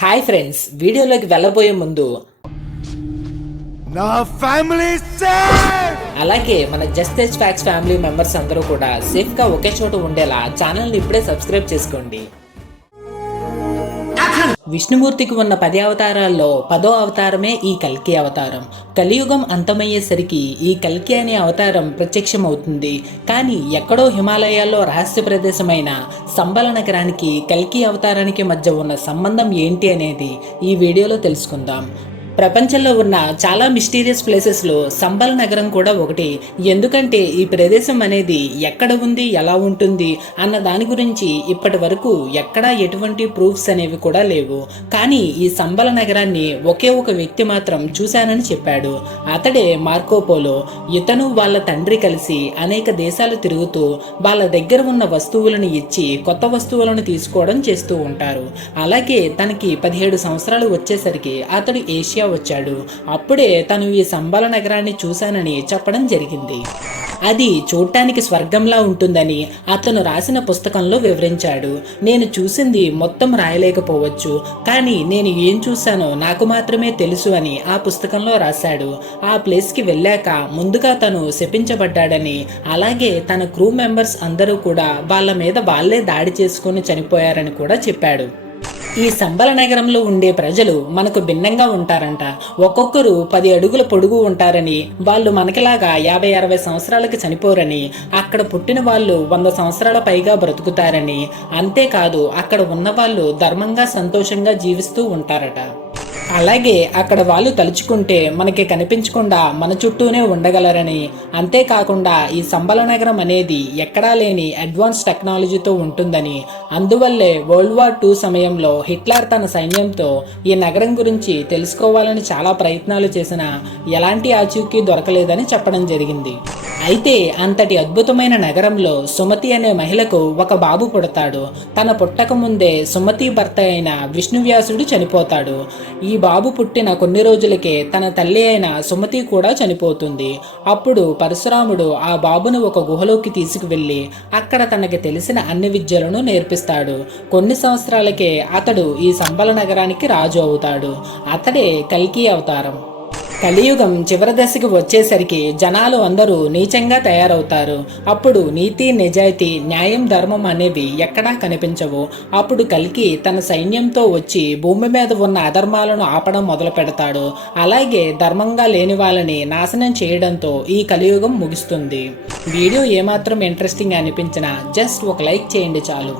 Hi friends, వీడియోలోకి వెళ్ళబోయే ముందు నా ఫ్యామిలీ సేఫ్ అలాగే మన జస్టిస్ ఫ్యాక్స్ ఫ్యామిలీ మెంబర్స్ అందరూ కూడా సేఫ్గా ఒకే చోట ఉండేలా ఛానల్ని ఇప్పుడే సబ్స్క్రైబ్ చేసుకోండి. విష్ణుమూర్తికి ఉన్న 10 అవతారాల్లో 10వ అవతారమే ఈ కల్కి అవతారం. కలియుగం అంతమయ్యేసరికి ఈ కల్కి అనే అవతారం ప్రత్యక్షమవుతుంది. కానీ ఎక్కడో హిమాలయాల్లో రహస్య ప్రదేశమైన సంబల నగరానికి కల్కి అవతారానికి మధ్య ఉన్న సంబంధం ఏంటి అనేది ఈ వీడియోలో తెలుసుకుందాం. ప్రపంచంలో ఉన్న చాలా మిస్టీరియస్ ప్లేసెస్లో సంబల్ నగరం కూడా ఒకటి. ఎందుకంటే ఈ ప్రదేశం అనేది ఎక్కడ ఉంది, ఎలా ఉంటుంది అన్న దాని గురించి ఇప్పటి వరకు ఎక్కడా ఎటువంటి ప్రూఫ్స్ అనేవి కూడా లేవు. కానీ ఈ సంబల నగరాన్ని ఒకే ఒక వ్యక్తి మాత్రం చూశానని చెప్పాడు. అతడే మార్కోపోలో. ఇతను వాళ్ళ తండ్రి కలిసి అనేక దేశాలు తిరుగుతూ వాళ్ళ దగ్గర ఉన్న వస్తువులను ఇచ్చి కొత్త వస్తువులను తీసుకోవడం చేస్తూ ఉంటారు. అలాగే తనకి 17 సంవత్సరాలు వచ్చేసరికి అతడు ఏషియా వచ్చాడు. అప్పుడే తను ఈ సంబల నగరాన్ని చూశానని చెప్పడం జరిగింది. అది చూడటానికి స్వర్గంలా ఉంటుందని అతను రాసిన పుస్తకంలో వివరించాడు. నేను చూసింది మొత్తం రాయలేకపోవచ్చు, కానీ నేను ఏం చూశానో నాకు మాత్రమే తెలుసు అని ఆ పుస్తకంలో రాశాడు. ఆ ప్లేస్కి వెళ్ళాక ముందుగా తను శపించబడ్డాడని, అలాగే తన క్రూ మెంబర్స్ అందరూ కూడా వాళ్ళ మీద వాళ్ళే దాడి చేసుకుని చనిపోయారని కూడా చెప్పాడు. ఈ సంబల నగరంలో ఉండే ప్రజలు మనకు భిన్నంగా ఉంటారంట. ఒక్కొక్కరు 10 అడుగుల పొడుగు ఉంటారని, వాళ్ళు మనకిలాగా 50-60 సంవత్సరాలకి చనిపోరని, అక్కడ పుట్టిన వాళ్ళు 100 సంవత్సరాల పైగా బ్రతుకుతారని, అంతేకాదు అక్కడ ఉన్న వాళ్ళు ధర్మంగా సంతోషంగా జీవిస్తూ ఉంటారట. అలాగే అక్కడ వాళ్ళు తలుచుకుంటే మనకి కనిపించకుండా మన చుట్టూనే ఉండగలరని, అంతేకాకుండా ఈ సంబల నగరం అనేది ఎక్కడా లేని అడ్వాన్స్ టెక్నాలజీతో ఉంటుందని, అందువల్లే వరల్డ్ వార్ 2 సమయంలో హిట్లర్ తన సైన్యంతో ఈ నగరం గురించి తెలుసుకోవాలని చాలా ప్రయత్నాలు చేసినా ఎలాంటి ఆచూకీ దొరకలేదని చెప్పడం జరిగింది. అయితే అంతటి అద్భుతమైన నగరంలో సుమతి అనే మహిళకు ఒక బాబు పుడతాడు. తన పుట్టక ముందే సుమతి భర్త అయిన విష్ణువ్యాసుడు చనిపోతాడు. ఈ బాబు పుట్టిన కొన్ని రోజులకే తన తల్లి అయిన సుమతి కూడా చనిపోతుంది. అప్పుడు పరశురాముడు ఆ బాబును ఒక గుహలోకి తీసుకువెళ్ళి అక్కడ తనకి తెలిసిన అన్ని విద్యలను నేర్పిస్తాడు. కొన్ని సంవత్సరాలకే అతడు ఈ సంబల నగరానికి రాజు అవుతాడు. అతడే కల్కి అవతారం. కలియుగం చివరి దశకి వచ్చేసరికి జనాలు అందరూ నీచంగా తయారవుతారు. అప్పుడు నీతి, నిజాయితీ, న్యాయం, ధర్మం అనేవి ఎక్కడా కనిపించవు. అప్పుడు కల్కి తన సైన్యంతో వచ్చి భూమి మీద ఉన్న అధర్మాలను ఆపడం మొదలు పెడతాడు. అలాగే ధర్మంగా లేని వాళ్ళని నాశనం చేయడంతో ఈ కలియుగం ముగుస్తుంది. వీడియో ఏమాత్రం ఇంట్రెస్టింగ్ అనిపించినా జస్ట్ ఒక లైక్ చేయండి చాలు.